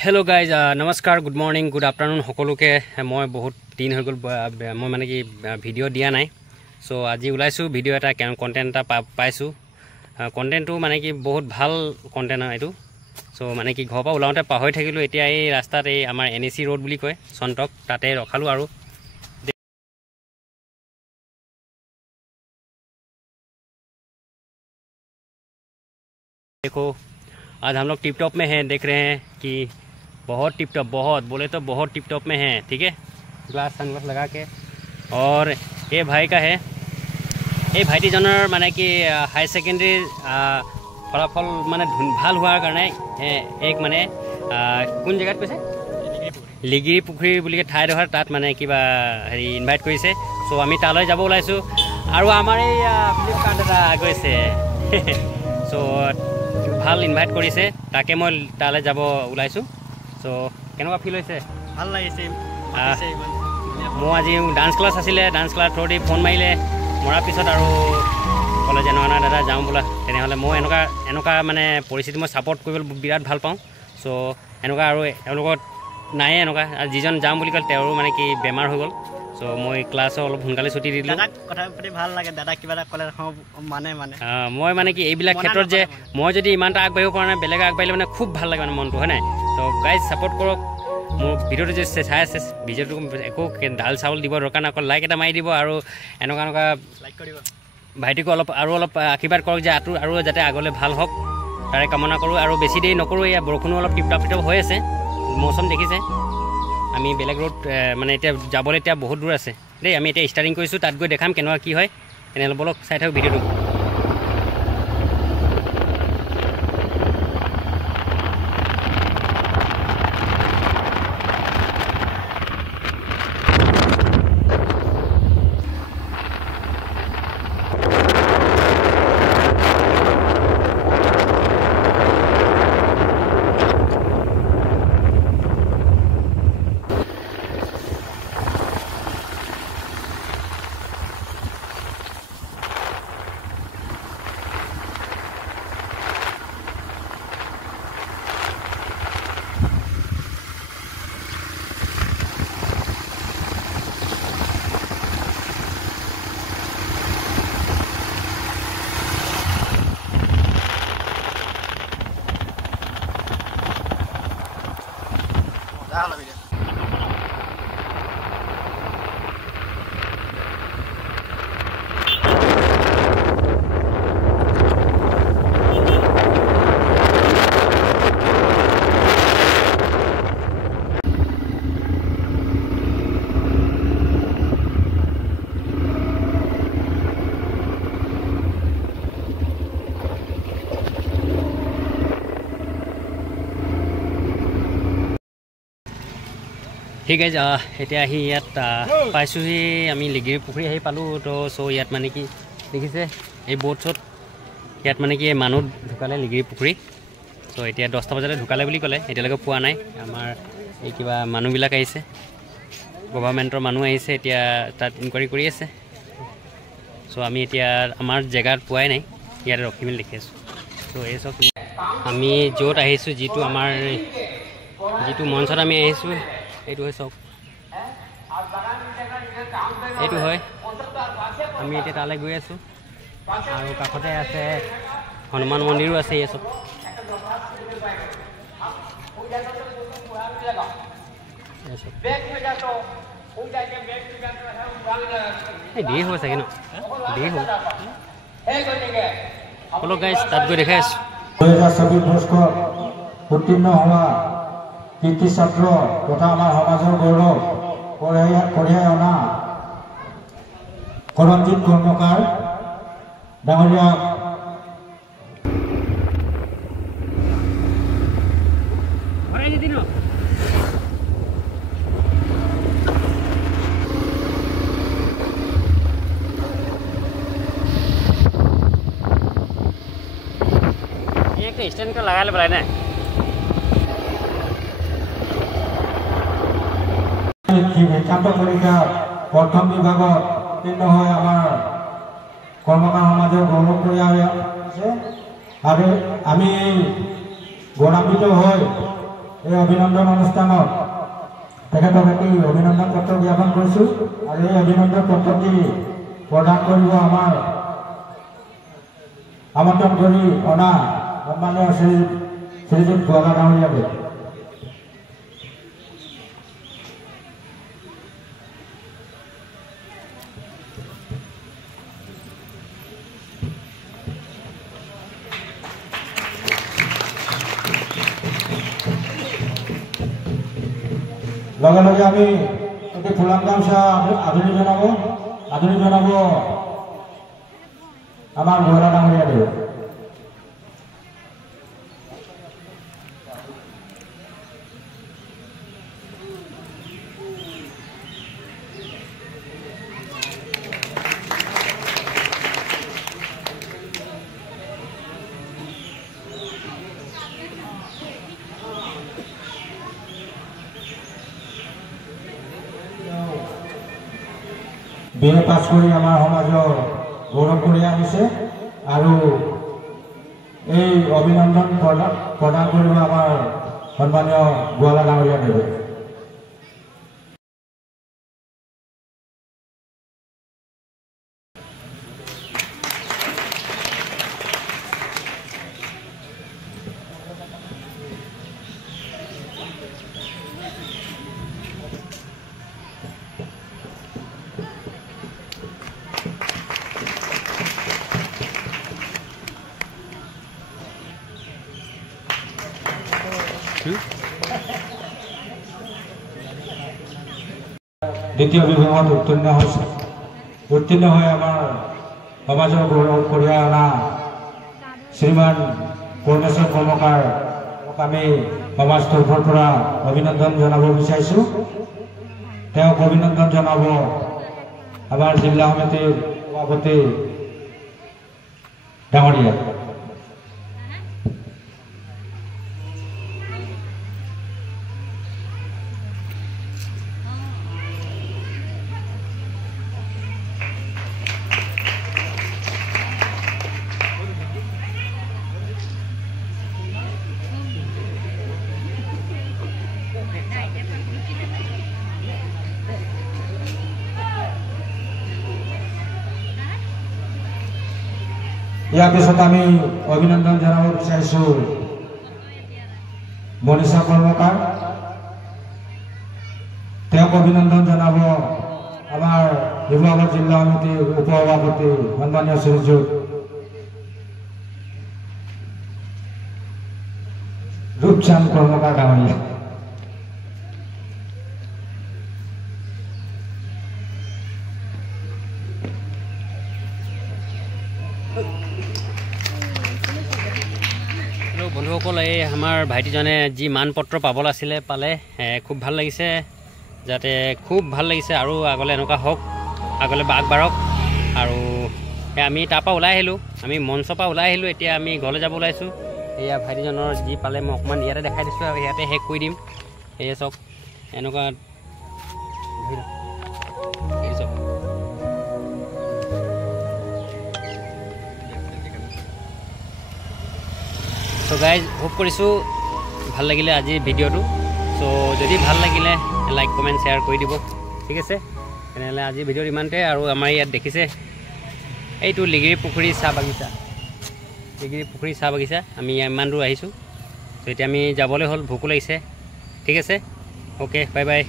Hello guys नमस्कार good morning good afternoon सकलोके मैं बहुत दिन हो गल मैं माने कि भिडिओ दिया ना सो आज ओलाइसो भिडिओ एटा कन्टेन्ट पाइसो कन्टेन्टो माने कि बहुत भल कन्टेन्ट है यू सो माने कि घर पर ओलाउते पाहरि থাকিলো এতিয়া এই ৰাস্তাত এই আমাৰ এনএসি रोड বুলি কয় সন্তক তাতে ৰখালো আৰু देखो आज हम लोग टिप टॉप में हैं देख रहे हैं कि बहुत टिप टॉप बहुत बोले तो बहुत टिप टॉप में हैं ठीक है ग्लास सनग्लास लगा के और ये भाई का है ये भाईटी जनर माने कि हाई सेकेंडरी फलाफल माने ভাল হোৱাৰ কাৰণে एक माने কোন জায়গাত কৈছে লিগিৰি পুখুৰী বুলি ঠাইডোখৰ তাত মানে কিবা হেৰি ইনভাইট কৰিছে সো আমি তালৈ যাব ওলাইছো আৰু আমাৰ এই ফ্লিপকাৰ্ট এটা গৈছে সো ভাল ইনভাইট কৰিছে তাকে মই তালৈ যাব ওলাইছো সো কেনেকুৱা ফিল হৈছে ভাল লাগিছে মই আজি ডান্স ক্লাছ আছিলে ডান্স ক্লাছ থ্ৰুদি ফোন মাৰিলে মৰাৰ পিছত আৰু কলে যেনেকুৱা দাদা যাওঁ বোলা তেনেহ'লে মই এনেকুৱা মানে পৰিস্থিতি মই ছাপৰ্ট কৰিবলৈ বিৰাট ভাল পাওঁ সো এনেকুৱা আৰু এওঁলোকৰ নাই এনেকুৱা যিজন যাম বুলি ক'লে তেওঁৰো মানে কি বেমাৰ হৈ গ'ল সো মই ক্লাছৰ অলপ সোনকালে ছুটি দি দিলোঁ কথা পাতি ভাল লাগে দাদা কিবা এটা ক'লে মানে মই মানে কি এইবিলাক ক্ষেত্ৰত যে মই যদি ইমান এটা আগবাঢ়িব পৰা নাই বেলেগ আগবাঢ়িলে মানে খুব ভাল লাগে মানে মনটো হয় নাই তো গাইজ ছাপৰ্ট কৰক মোৰ ভিডিঅ'টো যে চাই আছে ভিডিঅ'টো একো ডাল চাউল দিব দৰকাৰ নাই অকল লাইক এটা মাৰি দিব আৰু এনেকুৱা লাইক কৰিব ভাইটিকো অলপ আশীৰ্বাদ কৰক যে আৰু যাতে আগলৈ ভাল হওক তাৰে কামনা কৰোঁ আৰু বেছি দেৰি নকৰোঁ এয়া বৰষুণো অলপ টিপটাপ হৈ আছে মৌচম দেখিছে আমি বেলেগ ৰোড মানে এতিয়া যাবলৈ এতিয়া বহুত দূৰ আছে দেই আমি এতিয়া ষ্টাৰ্টিং কৰিছোঁ তাত গৈ দেখাম কেনেকুৱা কি হয় তেনেহ'লে বলক চাই থাকক ভিডিঅ'টো ঠিক আছে এতিয়া আহি ইয়াত পাইছোঁহি আমি লিগিৰি পুখুৰী আহি পালোঁ তো চ' ইয়াত মানে কি দেখিছে এই বোটছত ইয়াত মানে কি মানুহ ঢুকালে লিগিৰি পুখুৰী চ' এতিয়া 10টা বজাতে ঢুকালে বুলি ক'লে এতিয়ালৈকে পোৱা নাই আমাৰ এই কিবা মানুহবিলাক আহিছে গভৰ্ণমেণ্টৰ মানুহ আহিছে এতিয়া তাত ইনকুৱাৰী কৰি আছে চ' আমি এতিয়া আমাৰ জেগাত পোৱাই নাই ইয়াতে ৰখি মেলি দেখি আছোঁ চ' এই চব আমি য'ত আহিছোঁ যিটো আমাৰ যিটো মঞ্চত আমি আহিছোঁ এইটো হয় চব এইটো হয় আমি এতিয়া তালৈ গৈ আছোঁ আৰু কাষতে আছে হনুমান মন্দিৰো আছে এই চব এই দেৰি হ'ব চাগে ন দেৰি হ'ব অলপ গাইজ তাত গৈ দেখাই আছোঁ 2024 বৰ্ষত উত্তীৰ্ণ হোৱা কীৰ্তি ছাত্ৰ তথা আমাৰ সমাজৰ গৌৰৱ কঢ়িয়াই অনা কৰঞ্জিত কৰ্মকাৰ ডাঙৰীয়া स्टैंड का लगा ले ना বিখ্যাত পৰীক্ষা প্ৰথম বিভাগত উত্তীৰ্ণ হৈ আমাৰ কৰ্মকাৰ সমাজৰ গৌৰৱ কঢ়িয়াই আছে আৰু আমি গৌৰৱান্বিত হৈ এই অভিনন্দন অনুষ্ঠানত তেখেতক এটি অভিনন্দন পত্ৰ জ্ঞাপন কৰিছোঁ আৰু এই অভিনন্দন পত্ৰটি প্ৰদান কৰিব আমাৰ আমন্ত্ৰণ কৰি অনা সন্মানীয় শ্ৰীযুত গোৱালা ডাঙৰীয়াকে। লগে লগে আমি এটি ফুলাম গামছা আদৰণি জনাব আমাৰ গোৱালা ডাঙৰীয়াদেৱে। BA পাছ কৰি আমাৰ সমাজৰ গৌৰৱ কৰি আহিছে আৰু এই অভিনন্দন প্ৰদান কৰিব আমাৰ সন্মানীয় গোৱালা ডাঙৰীয়াদেৱে। দ্বিতীয় বিভাগত উত্তীৰ্ণ হৈ আমাৰ সমাজৰ গৌৰৱ কঢ়িয়াই অনা শ্ৰীমান পৰমেশ্বৰ কৰ্মকাৰ আমি সমাজ তৰফৰ পৰা অভিনন্দন জনাব বিচাৰিছোঁ। তেওঁক অভিনন্দন জনাব আমাৰ জিলা সমিতিৰ সভাপতি ডাঙৰীয়া। ইয়াৰ পিছত আমি অভিনন্দন জনাব বিচাৰিছোঁ মনীষা কৰ্মকাৰ। তেওঁক অভিনন্দন জনাব আমাৰ শিৱসাগৰ জিলা সমিতিৰ উপসভাপতি সন্মানীয় শ্ৰীযুত ৰূপচান্দ কৰ্মকাৰ ডাঙৰীয়া। বন্ধুসকল, এই আমাৰ ভাইটিজনে যি মানপত্ৰ পাবলৈ আছিলে পালে, খুব ভাল লাগিছে। যাতে খুব ভাল লাগিছে আৰু আগলৈ এনেকুৱা হওক, আগলৈ আগবাঢ়ক। আৰু আমি তাৰপৰা ওলাই আহিলোঁ, আমি মঞ্চৰ পৰা ওলাই আহিলোঁ। এতিয়া আমি ঘৰলৈ যাব ওলাইছোঁ। এয়া ভাইটিজনৰ যি পালে মই অকণমান ইয়াতে দেখাই দিছোঁ আৰু ইয়াতে শেষ কৰি দিম। এয়া চাওক, এনেকুৱা চাওক। চ' গাইজ, হোপ কৰিছোঁ ভাল লাগিলে আজিৰ ভিডিঅ'টো। চ' যদি ভাল লাগিলে লাইক কমেণ্ট শ্বেয়াৰ কৰি দিব, ঠিক আছে। তেনেহ'লে আজিৰ ভিডিঅ'ত ইমানতে। আৰু আমাৰ ইয়াত দেখিছে এইটো লিগিৰি পুখুৰী চাহ বাগিচা। আমি ইমান দূৰ আহিছোঁ। চ' এতিয়া আমি যাবলৈ হ'ল, ভোকো লাগিছে, ঠিক আছে। Okay, bye bye.